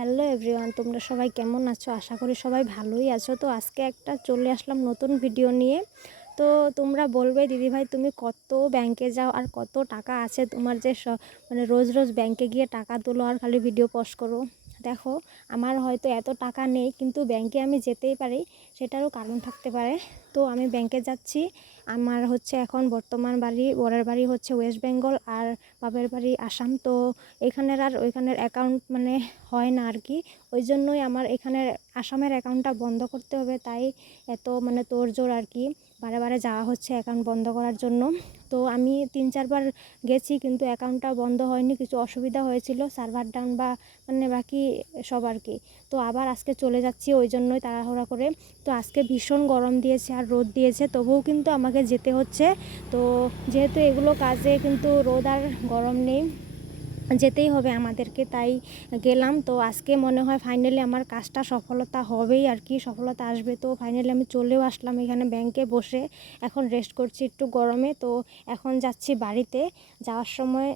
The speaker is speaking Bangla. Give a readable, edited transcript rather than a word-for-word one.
হ্যালো এভরিওয়ান, তোমরা সবাই কেমন আছো? আশা করি সবাই ভালোই আছো। তো আজকে একটা চলে আসলাম নতুন ভিডিও নিয়ে। তো তোমরা বলবে দিদিভাই তুমি কত ব্যাংকে যাও আর কত টাকা আছে তোমার যে মানে রোজ রোজ ব্যাংকে গিয়ে টাকা তোলো আর খালি ভিডিও পোস্ট করো। দেখো, আমার হয়তো এত টাকা নেই, কিন্তু ব্যাংকে আমি যেতেই পারি, সেটারও কারণ থাকতে পারে। তো আমি ব্যাংকে যাচ্ছি। আমার হচ্ছে এখন বর্তমান বাড়ি, বরের বাড়ি হচ্ছে ওয়েস্ট বেঙ্গল আর বাপের বাড়ি আসাম। তো এখানের আর ওইখানের অ্যাকাউন্ট মানে হয় না আর কি। ওই জন্যই আমার এখানের আসামের অ্যাকাউন্টটা বন্ধ করতে হবে, তাই এত মানে তোড়জোড় আর কি। বারে বারে যাওয়া হচ্ছে অ্যাকাউন্ট বন্ধ করার জন্য। তো আমি 3-4 বার গেছি, কিন্তু অ্যাকাউন্টটা বন্ধ হয়নি, কিছু অসুবিধা হয়েছিল, সার্ভার ডাউন বা মানে বাকি সব আর কি। তো আবার আজকে চলে যাচ্ছি, ওই জন্যই তাড়াহুড়া করে। তো আজকে ভীষণ গরম দিয়েছে আর রোদ দিয়েছে, তবুও কিন্তু আমাকে যেতে হচ্ছে। তো যেহেতু এগুলো কাজে কিন্তু রোদ আর গরম নেই, যেতেই হবে আমাদেরকে, তাই গেলাম। তো আজকে মনে হয় ফাইনালি আমার কাজটা সফলতা হবেই আর কি, সফলতা আসবে। তো ফাইনালি আমি চলেও আসলাম এখানে ব্যাংকে বসে, এখন রেস্ট করছি একটু গরমে। তো এখন যাচ্ছি বাড়িতে। যাওয়ার সময়